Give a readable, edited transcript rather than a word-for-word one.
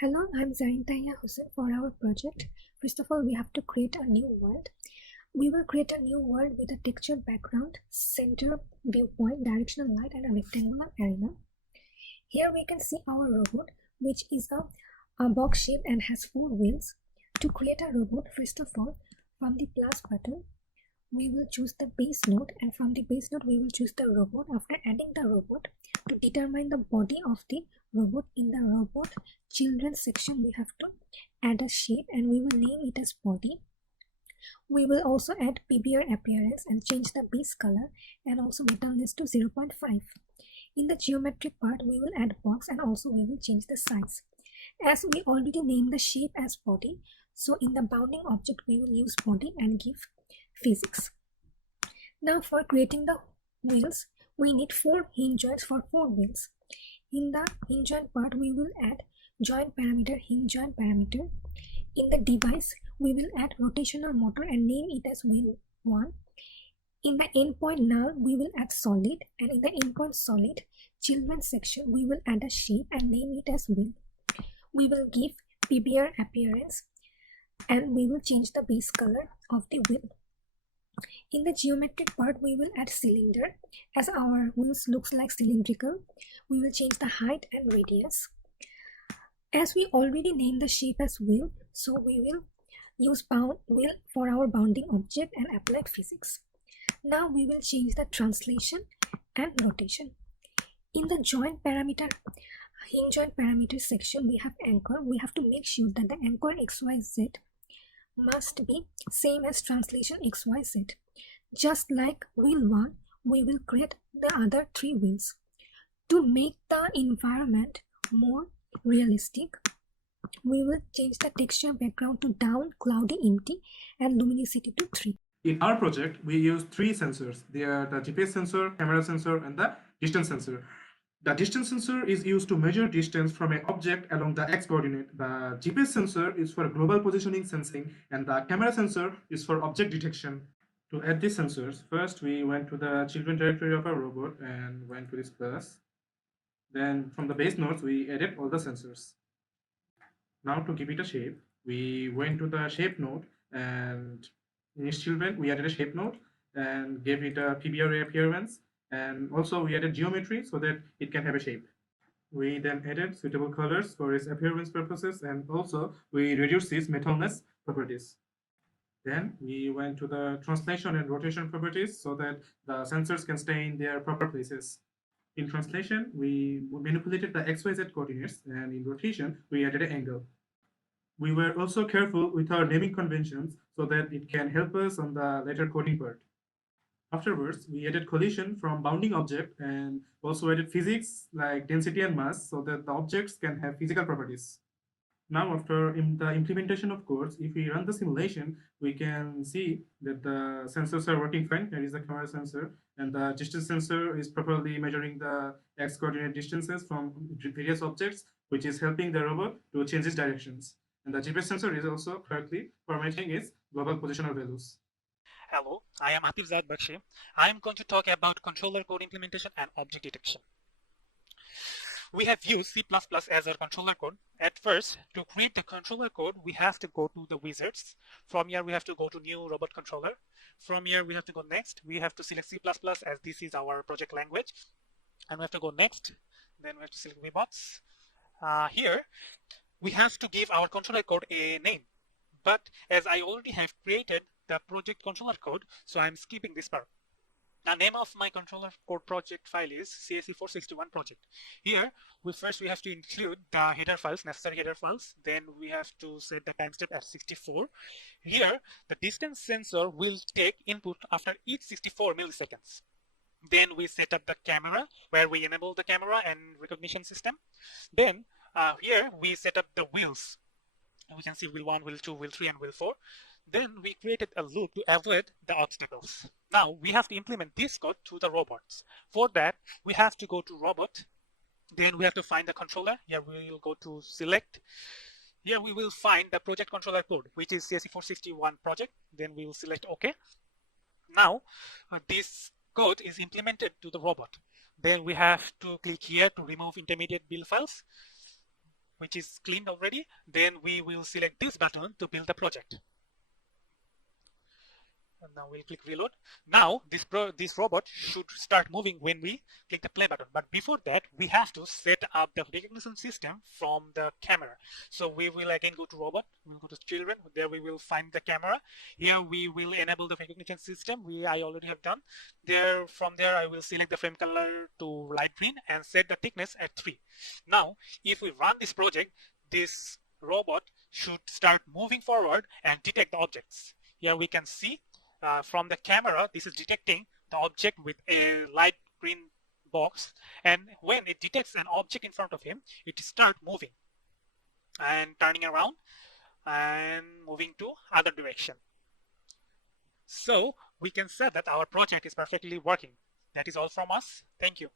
Hello, I'm Zarintaya Hussain. For our project, first of all, we have to create a new world. We will create a new world with a textured background, center, viewpoint, directional light, and a rectangular arena. Here we can see our robot, which is a box shape and has 4 wheels. To create a robot, first of all, from the plus button, we will choose the base node, and from the base node we will choose the robot. After adding the robot, to determine the body of the robot, in the robot children section we have to add a shape and we will name it as body. We will also add PBR appearance and change the base color and also metalness to 0.5. In the geometric part we will add box and also we will change the size. As we already named the shape as body, so in the bounding object we will use body and give physics. Now for creating the wheels, we need 4 hinge joints for 4 wheels. In the hinge joint part, we will add joint parameter, hinge joint parameter. In the device, we will add rotational motor and name it as wheel 1. In the endpoint null, we will add solid, and in the endpoint solid children section, we will add a shape and name it as wheel. We will give PBR appearance and we will change the base color of the wheel. In the geometric part, we will add cylinder. As our wheels looks like cylindrical, we will change the height and radius. As we already named the shape as wheel, so we will use bound wheel for our bounding object and apply physics. Now we will change the translation and rotation. In the joint parameter, hinge joint parameter section, we have anchor. We have to make sure that the anchor XYZ must be same as translation XYZ. Just like wheel 1, we will create the other 3 wheels. To make the environment more realistic, we will change the texture background to down, cloudy, empty, and luminosity to 3. In our project, we use 3 sensors. They are the GPS sensor, camera sensor, and the distance sensor. The distance sensor is used to measure distance from an object along the x-coordinate. The GPS sensor is for global positioning sensing, and the camera sensor is for object detection. To add these sensors, first we went to the children directory of our robot and went to this class. Then from the base nodes, we added all the sensors. Now to give it a shape, we went to the shape node, and in its children, we added a shape node and gave it a PBR appearance, and also we added geometry so that it can have a shape. We then added suitable colors for its appearance purposes, and also we reduced its metalness properties. Then we went to the translation and rotation properties so that the sensors can stay in their proper places. In translation, we manipulated the XYZ coordinates, and in rotation, we added an angle. We were also careful with our naming conventions so that it can help us on the later coding part. Afterwards, we added collision from bounding object and also added physics like density and mass so that the objects can have physical properties. Now, after the implementation of codes, if we run the simulation, we can see that the sensors are working fine. Here is the camera sensor, and the distance sensor is properly measuring the x-coordinate distances from various objects, which is helping the robot to change its directions. And the GPS sensor is also correctly formatting its global positional values. Hello, I am Hatifzad Bakshi. I am going to talk about controller code implementation and object detection. We have used C++ as our controller code. At first, to create the controller code, we have to go to the wizards. From here, we have to go to new robot controller. From here, we have to go next. We have to select C++ as this is our project language. And we have to go next. Then we have to select VBots. Here, we have to give our controller code a name. But as I already have created the project controller code, so I'm skipping this part. The name of my controller code project file is CSE461 project. Here, we have to include the header files, necessary header files. Then we have to set the time step at 64. Here, the distance sensor will take input after each 64 milliseconds. Then we set up the camera, where we enable the camera and recognition system. Then here we set up the wheels. We can see wheel 1, wheel 2, wheel 3, and wheel 4. Then we created a loop to avoid the obstacles. Now we have to implement this code to the robots. For that, we have to go to robot. Then we have to find the controller. Here we will go to select. Here we will find the project controller code, which is CSE461 project. Then we will select OK. Now this code is implemented to the robot. Then we have to click here to remove intermediate build files. which is cleaned already, then we will select this button to build the project. And now we'll click reload. Now this robot should start moving when we click the play button. But before that, we have to set up the recognition system from the camera. So we will again go to robot, we'll go to children, there we will find the camera. Here we will enable the recognition system, I already have done. From there I will select the frame color to light green and set the thickness at 3. Now if we run this project, this robot should start moving forward and detect the objects. Here we can see from the camera, this is detecting the object with a light green box, and when it detects an object in front of him, it starts moving and turning around and moving to other direction. So we can say that our project is perfectly working. That is all from us. Thank you.